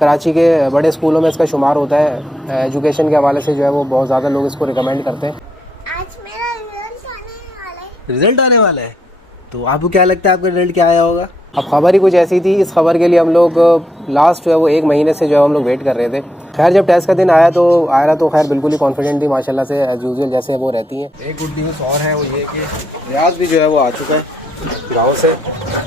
कराची के बड़े स्कूलों में इसका शुमार होता है। एजुकेशन के हवाले से जो है वो बहुत ज़्यादा लोग इसको रिकमेंड करते हैं। आज मेरा रिजल्ट आने वाला है। रिजल्ट आने वाला है, तो आपको क्या लगता है आपका रिजल्ट क्या आया होगा? अब खबर ही कुछ ऐसी थी, इस खबर के लिए हम लोग लास्ट जो है वो 1 महीने से जो है हम लोग वेट कर रहे थे। खैर जब टेस्ट का दिन आया तो आयरा तो खैर बिल्कुल ही कॉन्फिडेंट थी माशाल्लाह से, एज यूजुअल जैसे वो रहती हैं। एक गुड न्यूज़ और है वो ये कि रियाज भी जो है वो आ चुका है गाँव से,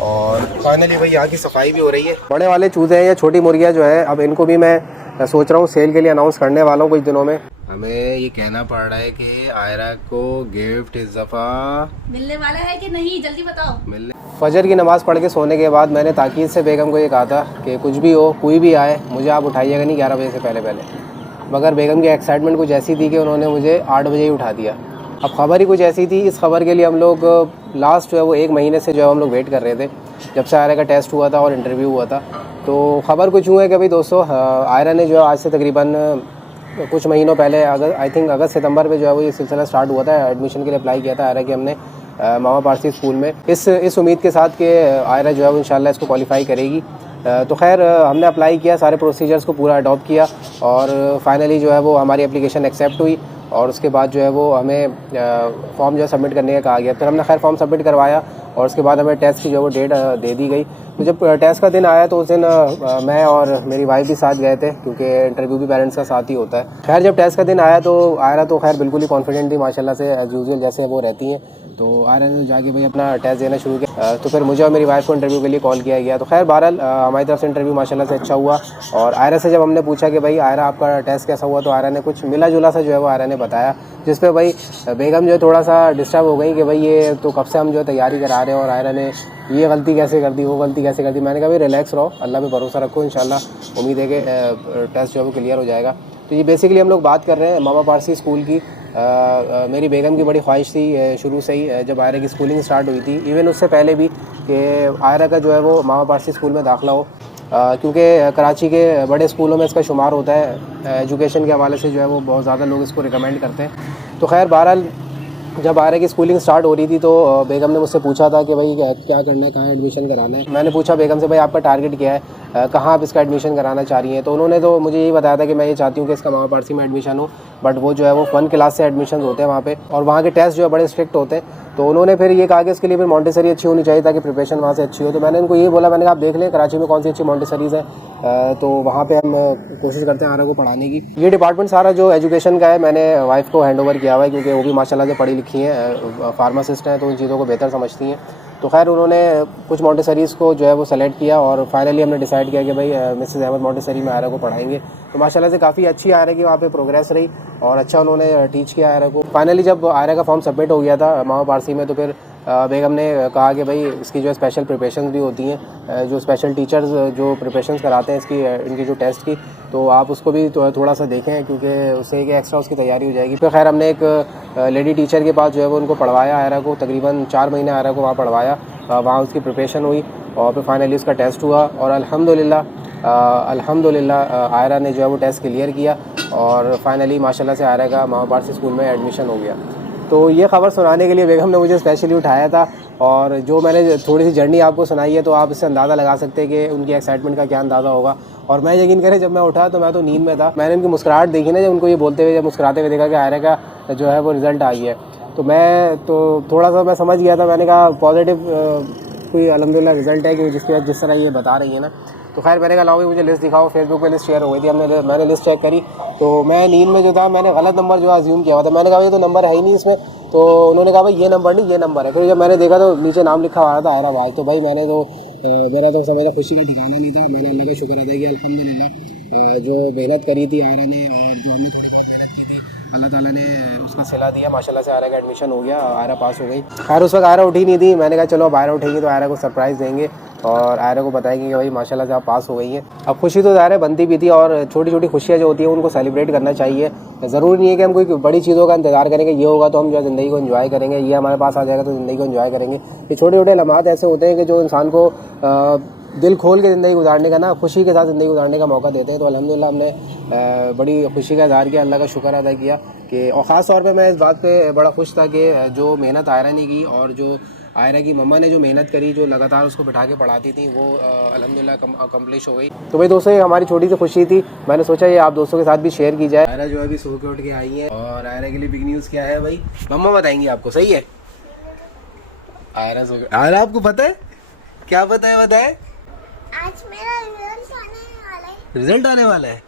और फाइनली भाई यहाँ की सफाई भी हो रही है। बड़े वाले चूज़े हैं या छोटी मुर्गियाँ जो है, अब इनको भी मैं सोच रहा हूँ सेल के लिए अनाउंस करने वाला हूँ कुछ दिनों में। हमें ये कहना पड़ रहा है कि आयरा को गिफ्ट इस दफ़ा मिलने वाला है कि नहीं, जल्दी बताओ। मिलने फजर की नमाज़ पढ़ के सोने के बाद मैंने ताकीद से बेगम को ये कहा था कि कुछ भी हो, कोई भी आए, मुझे आप उठाइएगा नहीं 11 बजे से पहले। मगर बेगम की एक्साइटमेंट कुछ ऐसी थी कि उन्होंने मुझे 8 बजे ही उठा दिया। अब खबर ही कुछ ऐसी थी, इस खबर के लिए हम लोग लास्ट जो है वो 1 महीने से जो है हम लोग वेट कर रहे थे, जब से आयरा का टेस्ट हुआ था और इंटरव्यू हुआ था। तो खबर कुछ यूँ है कि भाई दोस्तों, आयरा ने जो है आज से तकरीबन कुछ महीनों पहले आई थिंक अगस्त सितंबर में जो है वो ये सिलसिला स्टार्ट हुआ था। एडमिशन के लिए अप्लाई किया था आयरा कि हमने मामा पारसी स्कूल में, इस उम्मीद के साथ कि आयरा जो है वो इंशाल्लाह इसको क्वालिफाई करेगी। तो खैर हमने अप्लाई किया, सारे प्रोसीजर्स को पूरा अडॉप्ट किया और फाइनली जो है वो हमारी एप्लीकेशन एक्सेप्ट हुई, और उसके बाद जो है वो हमें फॉर्म जो है सबमिट करने का कहा गया। फिर हमने खैर फॉर्म सबमिट करवाया और उसके बाद हमें टेस्ट की जो है वो डेट दे दी गई। तो जब टेस्ट का दिन आया तो उस दिन मैं और मेरी वाइफ भी साथ गए थे, क्योंकि इंटरव्यू भी पेरेंट्स का साथ ही होता है। खैर जब टेस्ट का दिन आया तो आयरा तो खैर बिल्कुल ही कॉन्फिडेंट थी माशाल्लाह से, एज यूजुअल जैसे वो रहती हैं। तो आयरा ने जाके भाई अपना टेस्ट देना शुरू किया। तो फिर मुझे और मेरी वाइफ को इंटरव्यू के लिए कॉल किया गया। तो खैर बहरहाल हमारी तरफ से इंटरव्यू माशाल्लाह से अच्छा हुआ। और आयरा से जब हमने पूछा कि भाई आयरा आपका टेस्ट कैसा हुआ, तो आयरा ने कुछ मिला जुला सा जो है वो आयरा ने बताया, जिस पे भाई बेगम जो है थोड़ा सा डिस्टर्ब हो गई कि भाई ये तो कब से हम जो है तैयारी करा रहे हैं और आयरा ने ये गलती कैसे कर दी, वो गलती कैसे कर दी। मैंने कहा भाई रिलैक्स रहो, अल्लाह पे भरोसा रखो, इंशाल्लाह उम्मीद है कि टेस्ट जो है वो क्लियर हो जाएगा। तो ये बेसिकली हम लोग बात कर रहे हैं मामा पारसी स्कूल की। मेरी बेगम की बड़ी ख्वाहिश थी शुरू से ही, जब आयरा की स्कूलिंग स्टार्ट हुई थी, इवन उससे पहले भी, कि आयरा का जो है वो मामा पारसी स्कूल में दाखिला हो, क्योंकि कराची के बड़े स्कूलों में इसका शुमार होता है। एजुकेशन के हवाले से जो है वो बहुत ज़्यादा लोग इसको रिकमेंड करते हैं। तो खैर बहरहाल जब आयरा की स्कूलिंग स्टार्ट हो रही थी तो बेगम ने मुझसे पूछा था कि भाई क्या करना है, कहाँ एडमिशन कराना है। मैंने पूछा बेगम से भाई आपका टारगेट क्या है, कहाँ आप इसका एडमिशन कराना चाह रही हैं। तो उन्होंने तो मुझे यही बताया था कि मैं ये चाहती हूँ कि इसका मामा पारसी में एडमिशन हो, बट वो जो है वो 1 क्लास से एडमिशन होते हैं वहाँ पे, और वहाँ के टेस्ट जो है बड़े स्ट्रिक्ट होते हैं। तो उन्होंने फिर ये कहा कि इसके लिए फिर मॉन्टेसरी अच्छी होनी चाहिए ताकि प्रिपरेशन वहाँ से अच्छी हो। तो मैंने उनको ये बोला, मैंने कहा आप देख लें कराची में कौन सी अच्छी मॉन्टेसरीज़ हैं, तो वहाँ पे हम कोशिश करते हैं आयरा को पढ़ाने की। ये डिपार्टमेंट सारा जो एजुकेशन का है मैंने वाइफ को हैंड ओवर किया हुआ है, क्योंकि वो भी माशाल्लाह से पढ़ी लिखी हैं, फार्मासिस्ट हैं, तो उन चीज़ों को बेहतर समझती हैं। तो खैर उन्होंने कुछ मॉन्टेसरीज़ को जो है वो सेलेक्ट किया और फाइनली हमने डिसाइड किया कि भाई मिसेस अहमद मॉन्टेसरी में आयरा को पढ़ाएंगे। तो माशाल्लाह से काफ़ी अच्छी आयरा की वहाँ पे प्रोग्रेस रही और अच्छा उन्होंने टीच किया आयरा को। फाइनली जब आयरा का फॉर्म सबमिट हो गया था मामा पारसी में, तो फिर बेगम ने कहा कि भाई इसकी जो स्पेशल प्रिपरेशंस भी होती हैं, जो स्पेशल टीचर्स जो प्रिपरेशंस कराते हैं इनकी जो टेस्ट की, तो आप उसको भी थोड़ा सा देखें, क्योंकि उससे एक एक्स्ट्रा उसकी तैयारी हो जाएगी। फिर खैर हमने एक लेडी टीचर के पास जो है वो उनको पढ़वाया आयरा को, तकरीबन 4 महीने आयरा को वहाँ पढ़वाया, वहाँ उसकी प्रिपरेशन हुई और फिर फाइनली उसका टेस्ट हुआ और अल्हम्दुलिल्लाह आयरा ने जो है वो टेस्ट क्लियर किया और फाइनली माशाल्लाह से आयरा का मामा पारसी स्कूल में एडमिशन हो गया। तो ये ख़बर सुनाने के लिए बेगम ने मुझे स्पेशली उठाया था, और जो मैंने थोड़ी सी जर्नी आपको सुनाई है तो आप इससे अंदाज़ा लगा सकते हैं कि उनकी एक्साइटमेंट का क्या अंदाज़ा होगा। और मैं यकीन करें जब मैं उठा तो मैं तो नींद में था। मैंने उनकी मुस्कुराहट देखी ना, जब उनको ये बोलते हुए, जब मुस्कुराते हुए देखा कि आयरा का जो है वो रिज़ल्ट आ गया है, तो मैं तो थोड़ा सा मैं समझ गया था। मैंने कहा पॉजिटिव कोई अल्हम्दुलिल्लाह रिज़ल्ट है कि जिस तरह ये बता रही है ना। तो खैर मैंने कहा लाओ भी मुझे लिस्ट दिखाओ, फेसबुक पे लिस्ट शेयर हो गई थी, मैंने लिस्ट चेक करी तो मैं नींद में जो था मैंने गलत नंबर जो अज्यूम किया हुआ था। मैंने कहा ये तो नंबर है ही नहीं इसमें, तो उन्होंने कहा भाई ये नंबर नहीं, ये नंबर है। फिर जब मैंने देखा तो नीचे नाम लिखा हुआ था आयरा भाई, तो भाई मेरा तो समझा खुशी का ठिकाना नहीं था। मैंने अल्लाह का शुक्र अदा किया अल्हम्दुलिल्लाह, जो मेहनत करी थी आयरा ने और जो हमने थोड़ी बहुत मेहनत की थी, अल्लाह ताला ने उसका सिला दिया, माशाल्लाह से आयरा का एडमिशन हो गया, आयरा पास हो गई। खैर उस वक्त आयरा उठी नहीं थी, मैंने कहा चलो अब आयरा उठेगी तो आयरा को सरप्राइज़ देंगे और आयरा को बताएंगे कि भाई माशाल्लाह से आप पास हो गई हैं। अब खुशी तो ज़ाहिर है बनती भी थी, और छोटी छोटी खुशियाँ जो होती हैं उनको सेलिब्रेट करना चाहिए। ज़रूरी नहीं है कि हम कोई बड़ी चीज़ों का इंतज़ार करेंगे, ये होगा तो हम जो है ज़िंदगी को एंजॉय करेंगे, ये हमारे पास आ जाएगा तो ज़िंदगी को एंजॉय करेंगे। ये छोटे छोटे लम्हात ऐसे होते हैं कि जो इंसान को दिल खोल के ज़िंदगी गुजारने का ना, खुशी के साथ ज़िंदगी गुजारने का मौका देते हैं। तो अल्हम्दुलिल्लाह हमने बड़ी खुशी का इज़हार किया, अल्लाह का शुक्र अदा किया कि, और ख़ास तौर पे मैं इस बात पे बड़ा खुश था कि जो मेहनत आयरा ने की और जो आयरा की मम्मा ने जो मेहनत करी, जो लगातार उसको बिठा के पढ़ाती थी, वो अल्हम्दुलिल्लाह अकम्प्लिश हो गई। तो भाई दोस्तों, ये हमारी छोटी सी खुशी थी, मैंने सोचा ये आप दोस्तों के साथ भी शेयर की जाए। आयरा जो है अभी सो के उठ के आई है, और आयरा के लिए बिग न्यूज़ क्या है भाई, मम्मा बताएंगी आपको, सही है? आयरा आपको पता है क्या पता है, बताए? आज मेरा रिजल्ट आने वाला है। रिजल्ट आने वाला है,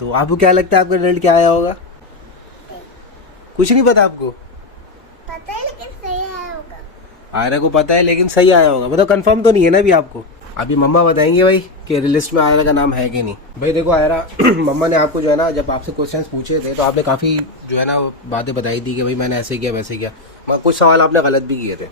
तो आपको क्या लगता है आपका रिजल्ट क्या आया होगा? कुछ नहीं पता आपको? पता है लेकिन सही आया होगा। आयरा को पता है लेकिन सही आया होगा, मतलब कंफर्म तो नहीं है ना अभी आपको? अभी मम्मा बताएंगे भाई कि लिस्ट में आयरा का नाम है कि नहीं। भाई देखो आयरा, मम्मा ने आपको जो है ना, जब आपसे क्वेश्चंस पूछे थे तो आपने काफ़ी जो है ना बातें बताई थी कि भाई मैंने ऐसे किया वैसे किया, मगर कुछ सवाल आपने गलत भी किए थे।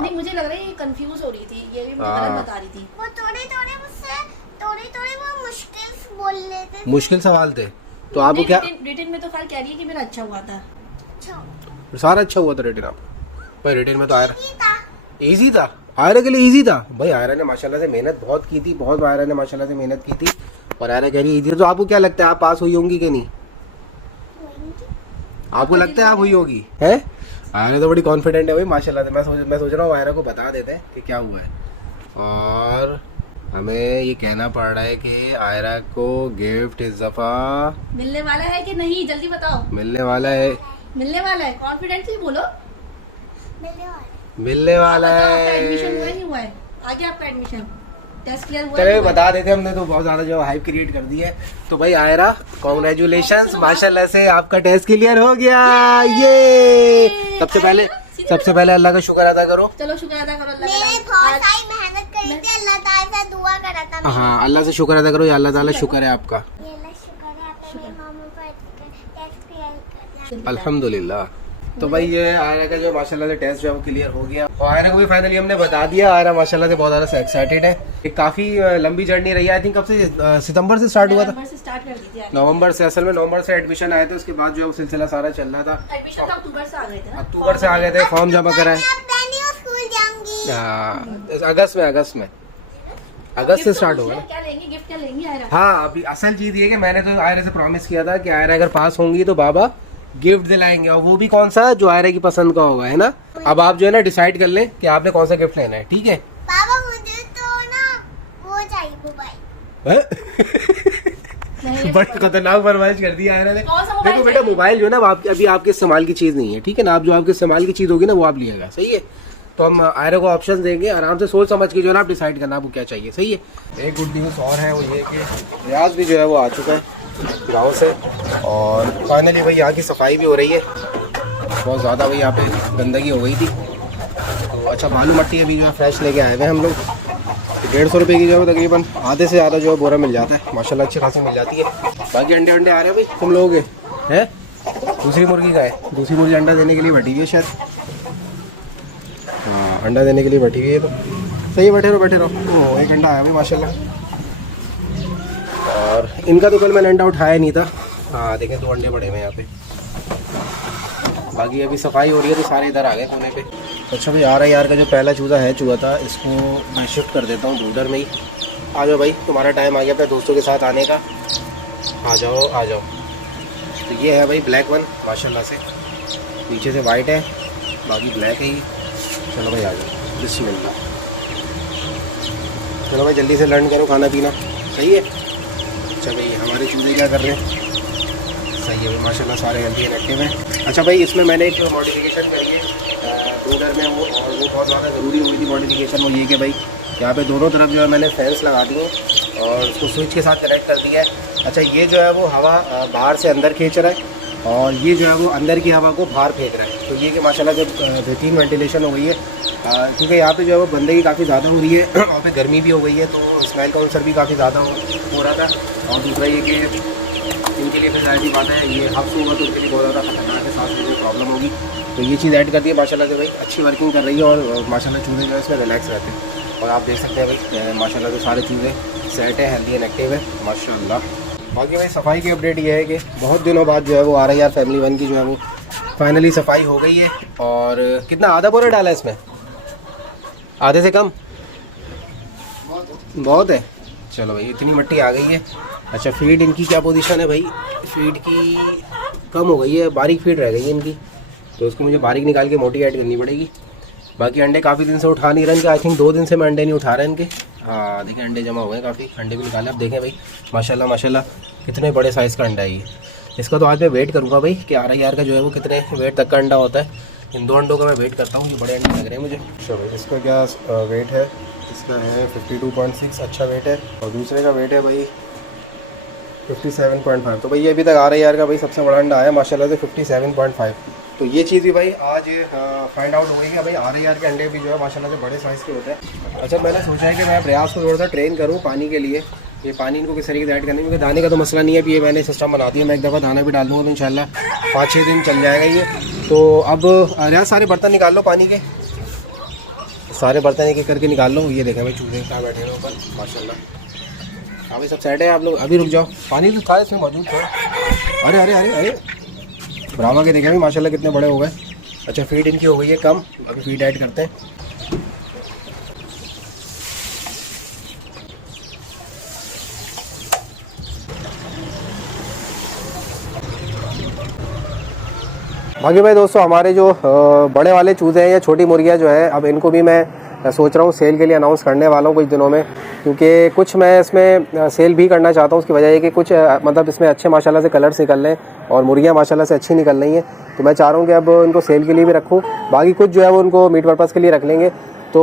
नहीं, मुझे लग रहा है ये कंफ्यूज हो रही थी, ये भी मुझे गलत बता रही थी। वो थोड़े मुझसे थोड़े वो मुश्किल बोल लेते थे। मुश्किल सवाल थे तो आपको क्या? रिटन में तो खैर कह रही है कि मेरा अच्छा हुआ था। अच्छा सारा अच्छा हुआ था रिटर्न आपको? भाई रिटर्न में तो आयरा ये था। ईजी था, आयरा के लिए ईजी था। भाई आयरा ने माशाल्लाह से मेहनत बहुत की थी, बहुत आयरा ने माशाल्लाह से मेहनत की थी, और आयरा कह रही ईजी। तो आपको क्या लगता है आप पास हुई होंगी कि नहीं? आपको लगता है आप हुई होगी? है आयरा तो बड़ी कॉन्फिडेंट है भाई माशाल्लाह से। मैं सोच रहा हूँ आयरा को बता देते हैं कि क्या हुआ है, और हमें ये कहना पड़ रहा है कि आयरा को गिफ्ट इस दफा मिलने वाला है कि नहीं, जल्दी बताओ। मिलने वाला है। मिलने वाला है, कॉन्फिडेंटली बोलो। मिलने वाला बताओ, आपका है। एडमिशन हुआ नहीं हुआ है? आ गया आपका एडमिशन, टेस्ट क्लियर हुआ चलो नहीं हुआ? बता देते, हमने तो बहुत ज्यादा जो हाइप क्रिएट कर दी है। तो भाई आयरा कॉन्ग्रेचुलेशंस, माशाल्लाह से आपका टेस्ट क्लियर हो गया। ये सबसे पहले अल्लाह का शुक्र अदा करो। चलो शुक्र अदा करो अल्लाह का। मैंने बहुत सारी मेहनत करी थी, अल्लाह ताला से दुआ करा था मैंने। हाँ, अल्लाह से शुक्र अदा करो, या अल्लाह ताला शुक्र है आपका, ये अल्लाह शुक्र है आपने मेरे मामू का टेस्ट क्लियर कर दिया। अल्हम्दुलिल्लाह। तो भाई ये आयरा का जो माशाल्लाह से टेस्ट जो है वो क्लियर हो गया, और आयरा को भी फाइनली हमने बता दिया। आयरा माशाल्लाह से बहुत ज़्यादा से एक्साइटेड है। एक काफ़ी लंबी जर्नी रही है, आई थिंक कब से, सितंबर से स्टार्ट हुआ था? नवंबर से स्टार्ट कर दी थी। नवंबर से, असल में नवंबर से एडमिशन आए थे, उसके बाद जो है वो सिलसिला सारा चल रहा था। एडमिशन तो अक्टूबर से आ गए थे ना? अक्टूबर से आ गए थे, फॉर्म जमा कराए। मैं नहीं स्कूल जाऊंगी। हाँ, अगस्त से स्टार्ट होगा ना। क्या लेंगे, गिफ्ट क्या लेंगे आयरा? हाँ, अभी असल चीज़ ये कि मैंने तो आयरा से प्रॉमिस किया था कि आयरा अगर पास होंगी तो बाबा गिफ्ट दिलाएंगे, और वो भी कौन सा जो आयरा की पसंद का होगा, है ना। अब आप जो है ना डिसाइड कर लें कि आपने कौन सा गिफ्ट लेना है, ठीक है? पापा मुझे तो ना वो चाहिए मोबाइल। नहीं, बड़ी खतरनाक फरमाइश कर दी आयरा ने। कौन सा मोबाइल देखो बेटा, चाहिए? मोबाइल जो है ना अभी आपके इस्तेमाल की चीज़ नहीं है, ठीक है ना। आप जो आपके इस्तेमाल की चीज़ होगी ना वो आप लिएगा, सही है। तो हम आयरा को ऑप्शन देंगे, आराम से सोच समझ के जो है ना आप डिसाइड करना आपको क्या चाहिए, सही है। एक गुड न्यूज़ और है, वो ये कि रियाज भी जो है वो आ चुका है गाँव से, और फाइनली भाई यहाँ की सफाई भी हो रही है। बहुत ज़्यादा भाई यहाँ पे गंदगी हो गई थी, तो अच्छा बालू मट्टी अभी जो है फ्रेश लेके आए हुए हैं हम लोग। 150 रुपये की जो है तकरीबन आधे से ज़्यादा जो है बोरा मिल जाता है, माशाल्लाह अच्छी खासी मिल जाती है। बाकी अंडे आ रहे हैं भाई तुम लोगों के, हैं? दूसरी मुर्गी का है, दूसरी मुर्गी अंडा देने के लिए बैठी हुई है शायद। हाँ, अंडा देने के लिए बैठी हुई है, तो सही है, बैठे रहो। ओह, एक अंडा आया भाई माशाल्लाह। और इनका तो कल मैंने अंडा उठाया नहीं था। हाँ देखें, 2 अंडे पड़े हुए हैं यहाँ पे। बाकी अभी सफाई हो रही है तो सारे इधर आ गए कोने पे। अच्छा भाई, RIR का जो पहला चूज़ा है चूहा था, इसको मैं शिफ्ट कर देता हूँ दूधर में ही। आ जाओ भाई, तुम्हारा टाइम आ गया अपने दोस्तों के साथ आने का। आ जाओ। तो ये है भाई ब्लैक वन, माशाल्लाह से नीचे से वाइट है, बाकी ब्लैक है ही। चलो भाई आ जाओ, बिस्मिल्लाह। चलो भाई जल्दी से लर्न करो खाना पीना, सही है। अच्छा भाई, हमारे चूजे क्या कर रहे हैं? सही है भाई माशाल्लाह, सारे हेल्दी एंड एक्टिव हैं। अच्छा भाई, इसमें मैंने एक मॉडिफिकेशन करी है ब्रूडर में, वो बहुत ज़्यादा ज़रूरी हुई थी मॉडिफिकेशन। वो ये कि भाई यहाँ पे दोनों तरफ जो है मैंने फैंस लगा दिए और उसको स्विच के साथ कनेक्ट कर दिया है। अच्छा, ये जो है वो हवा बाहर से अंदर खींच रहा है, और ये जो है वो अंदर की हवा को बाहर फेंक रहा है। तो ये कि माशाल्लाह से बेहतरीन वेंटिलेशन हो गई है, क्योंकि यहाँ पे जो है वो बंदगी काफ़ी ज़्यादा हो रही है, वहाँ पे गर्मी भी हो गई है, तो स्मेल काउंसर भी काफ़ी ज़्यादा हो रहा था। और दूसरा ये कि इनके लिए फिर जाहिर सी बात है, ये हफ्स होगा तो उनके लिए बहुत ज़्यादा खतरनाक है, सांस लेने में प्रॉब्लम होगी। तो ये चीज़ ऐड कर दी है माशाल्लाह से भाई, अच्छी वर्किंग कर रही है, और माशाल्लाह चूज़े जो है इसमें रिलैक्स रहते हैं। और आप देख सकते हैं भाई माशाल्लाह से सारे चूज़े सेट है, हेल्दी एंड एक्टिव है माशाल्लाह। बाकी भाई सफाई की अपडेट ये है कि बहुत दिनों बाद जो है वो RIR फैमिली 1 की जो है वो फाइनली सफाई हो गई है। और कितना, आधा बोरा डाला है इसमें? आधे से कम? बहुत है। चलो भाई, इतनी मिट्टी आ गई है। अच्छा, फीड इनकी क्या पोजीशन है भाई? फीड की कम हो गई है, बारीक फीड रह गई है इनकी, तो उसको मुझे बारीक निकाल के मोटी ऐड करनी पड़ेगी। बाकी अंडे काफ़ी दिन से उठा नहीं रहे इनके, आई थिंक 2 दिन से मैं अंडे नहीं उठा रहा इनके। हाँ देखें अंडे जमा हुए हैं काफ़ी, अंडे भी निकाले। अब देखें भाई माशाल्लाह माशाल्लाह कितने बड़े साइज़ का अंडा है ये। इसका तो आज मैं वेट करूँगा भाई कि RIR का जो है वो कितने वेट तक का अंडा होता है। इन 2 अंडों का मैं वेट करता हूँ, ये बड़े अंडे लग रहे हैं मुझे। अच्छा भाई इसका क्या वेट है? इसका है 52.6, अच्छा वेट है। और दूसरे का वेट है भाई 57.5। तो भाई ये अभी तक RIR का भाई सबसे बड़ा अंडा आया माशाल्लाह से 57.5। तो ये चीज़ भी भाई आज फाइंड आउट हो गई कि भाई RIR के अंडे भी जो है माशाल्लाह से बड़े साइज़ के होते हैं। अच्छा मैंने सोचा है कि मैं प्रयास को थोड़ा सा ट्रेन करूँ पानी के लिए, ये पानी इनको किस तरीके से ऐड करने, क्योंकि दाने का तो मसला नहीं है। अभी ये मैंने सिस्टम बना दिया, मैं एक दफ़ा दाना भी डाल दूँगा तो इंशाल्लाह 5-6 दिन चल जाएगा ये। तो अब रियाज सारे बर्तन निकाल लो पानी के, सारे बर्तन एक एक करके निकाल लो। ये देखें भाई चूजे कहाँ बैठे हैं ऊपर माशाल्लाह। हाँ भाई सब सेट है, आप लोग अभी रुक जाओ, पानी तो था इसमें मौजूद था। अरे अरे अरे अरे ब्राह्मा के देखें भाई माशाल्लाह कितने बड़े हो गए। अच्छा फीड इनकी हो गई है कम, अभी फीड ऐड करते हैं। बाकी भाई दोस्तों हमारे जो बड़े वाले चूज़े हैं या छोटी मुर्गियाँ जो है, अब इनको भी मैं सोच रहा हूँ सेल के लिए अनाउंस करने वाला हूँ कुछ दिनों में, क्योंकि कुछ मैं इसमें सेल भी करना चाहता हूँ। उसकी वजह है कि कुछ मतलब इसमें अच्छे माशाल्लाह से कलर्स निकल रहे हैं और मुर्गियाँ माशाल्लाह से अच्छी निकल रही हैं। तो मैं चाह रहा हूँ कि अब इनको सेल के लिए भी रखूँ, बाकी कुछ जो है वो उनको मीट पर्पज़ के लिए रख लेंगे। तो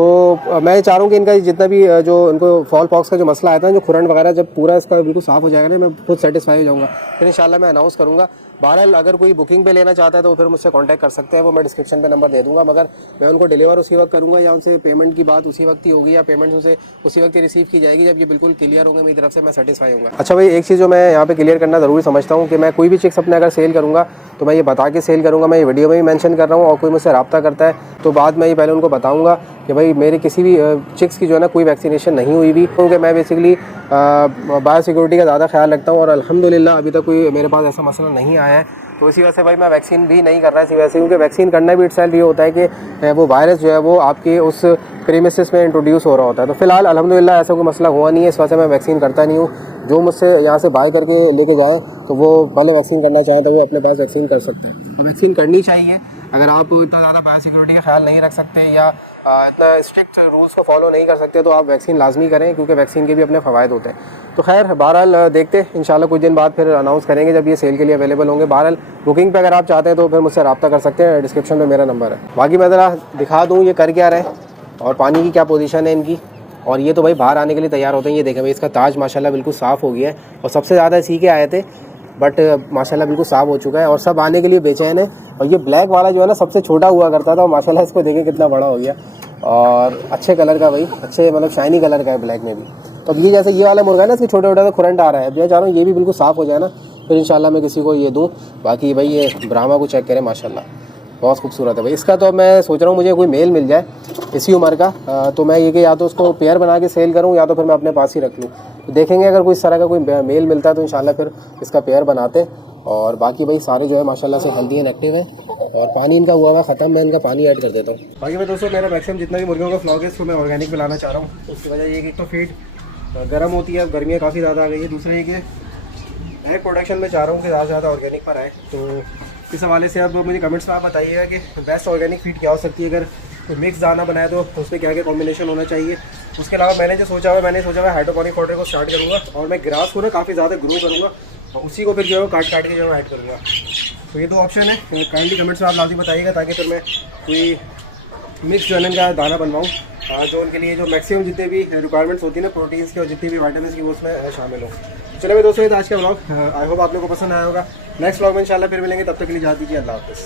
मैं चाह रहा हूँ कि इनका जितना भी जो इनको फॉल पॉक्स का जो मसला आया था, जो खुरन वगैरह जब पूरा इसका बिल्कुल साफ़ हो जाएगा ना, मैं खुद सेटिस्फाई हो जाऊँगा, फिर इंशाल्लाह मैं अनाउंस करूँगा। बहरहाल अगर कोई बुकिंग पे लेना चाहता है तो फिर मुझसे कांटेक्ट कर सकते हैं, वो मैं डिस्क्रिप्शन पे नंबर दे दूंगा। मगर मैं उनको डिलीवर उसी वक्त करूँगा या उनसे पेमेंट की बात उसी वक्त ही होगी, या पेमेंट उनसे उसी वक्त ही रिसीव की जाएगी जब ये बिल्कुल क्लियर होंगे मेरी तरफ से, मैं सेटिस्फाई होऊंगा। अच्छा भाई एक चीज़ जो मैं यहाँ पे क्लियर करना ज़रूरी समझता हूँ कि मैं कोई भी चिक्स अपने अगर सेल करूँगा तो मैं ये बता के सेल करूँगा, मैं ये वीडियो में भी मेंशन कर रहा हूँ। और कोई मुझसे रब्ता करता है तो बाद में ये पहले उनको बताऊँगा कि भाई मेरे किसी भी चिक्स की जो है ना कोई वैक्सीनेशन नहीं हुई भी, क्योंकि मैं बेसिकली बायोसिक्योरिटी का ज़्यादा ख्याल रखता हूँ और अल्हम्दुलिल्लाह अभी तक कोई मेरे पास ऐसा मसला नहीं आया है। तो इसी वजह से भाई मैं वैक्सीन भी नहीं कर रहा इसी वजह से, क्योंकि वैक्सीन करना भी इटसेल्फ ये होता है कि वो वायरस जो है वो आपके उस प्रीमिसेस में इंट्रोड्यूस हो रहा होता है। तो फिलहाल अल्हम्दुलिल्लाह ऐसा कोई मसला हुआ नहीं है, इस वजह से मैं वैक्सीन करता नहीं हूँ। जो मुझसे यहाँ से बाय करके लेके जाए तो वो पहले वैक्सीन करना चाहें तो वो अपने पास वैक्सीन कर सकते हैं। तो वैक्सीन करनी चाहिए। अगर आप इतना ज़्यादा बायोसिक्योरिटी का ख्याल नहीं रख सकते या इतना स्ट्रिक्ट रूल्स को फॉलो नहीं कर सकते तो आप वैक्सीन लाजमी करें, क्योंकि वैक्सीन के भी अपने फ़वायद होते हैं। तो खैर बहरहाल देखते हैं इंशाल्लाह कुछ दिन बाद फिर अनाउंस करेंगे जब ये सेल के लिए अवेलेबल होंगे। बहरहाल बुकिंग पे अगर आप चाहते हैं तो फिर मुझसे रब्ता कर सकते हैं, डिस्क्रिप्शन में मेरा नंबर है। बाकी मैं ज़रा दिखा दूँ ये कर क्या रहे हैं और पानी की क्या पोजीशन है इनकी। और ये तो भाई बाहर आने के लिए तैयार होते हैं। ये देखें भाई इसका ताज माशाल्लाह बिल्कुल साफ़ हो गया है और सबसे ज़्यादा इसी के आए थे, बट माशाल्लाह बिल्कुल साफ़ हो चुका है और सब आने के लिए बेचैन है। और ये ब्लैक वाला जो है ना सबसे छोटा हुआ करता था और माशाल्लाह इसको देखें कितना बड़ा हो गया और अच्छे कलर का भाई, अच्छे मतलब शाइनी कलर का है ब्लैक में भी। तो अब ये जैसे ये वाला मुर्गा है ना इसके छोटे छोटे खुरंट आ रहा है, अब मैं चाह रहा हूँ ये भी बिल्कुल साफ़ हो जाए ना, फिर इंशाल्लाह मैं किसी को ये दूँ। बाकी भाई ये ब्राह्मा को चेक करें माशाल्लाह बहुत खूबसूरत है भाई। इसका तो मैं सोच रहा हूँ मुझे कोई मेल मिल जाए इसी उम्र का, तो मैं ये कि या तो उसको पेयर बना के सेल करूँ या तो फिर मैं अपने पास ही रख लूँ। तो देखेंगे अगर कोई इस तरह का कोई मेल मिलता है तो इंशाल्लाह फिर इसका पेयर बनाते। और बाकी भाई सारे जो है माशाल्लाह से हेल्दी एंड एक्टिव है और पानी इनका हुआ ख़त्म, मैं इनका पानी ऐड कर देता हूँ। बाकी मैं दोस्तों मेरा मैक्सिमम जितना भी मुर्गियों का फ्लॉक है इसको मैं ऑर्गेनिक में लाना चाह रहा हूँ। उसकी वजह ये कि तो फीड गर्म होती है, गर्मियाँ काफ़ी ज़्यादा आ गई है। दूसरा ये कि एग प्रोडक्शन में चाह रहा हूँ कि ज़्यादा से ज़्यादा ऑर्गेनिक पर आए। तो इस हवाले से अब मुझे कमेंट्स में आप बताइएगा कि बेस्ट ऑर्गेनिक फीड क्या हो सकती है। अगर कोई मिक्स दाना बनाए तो उसमें क्या क्या कॉम्बिनेशन होना चाहिए। उसके अलावा मैंने जो सोचा हुआ मैंने सोचा हुआ हाइड्रोपोनिक फॉडर को स्टार्ट करूँगा और मैं ग्रास को ना काफ़ी ज़्यादा ग्रो करूँगा और उसी को फिर जो है काट के जो है ऐड करूँगा। तो ये 2 ऑप्शन है, तो काइंडली कमेंट्स में आप लाजमी बताइएगा ताकि फिर मैं कोई मिक्स जो है का दाना बनवाऊँ जो उनके लिए जो मैक्सिमम जितने भी रिक्वायरमेंट्स होती है ना प्रोटीन्स की और जितनी भी विटामिन की वो उसमें शामिल हो। चलो भाई दोस्तों ये आज का व्लॉग आई होप आप लोगों को पसंद आया होगा। नेक्स्ट व्लॉग में इंशाल्लाह फिर मिलेंगे, तब तक के लिए इजाज़त दीजिए, अल्लाह हाफ़िज़।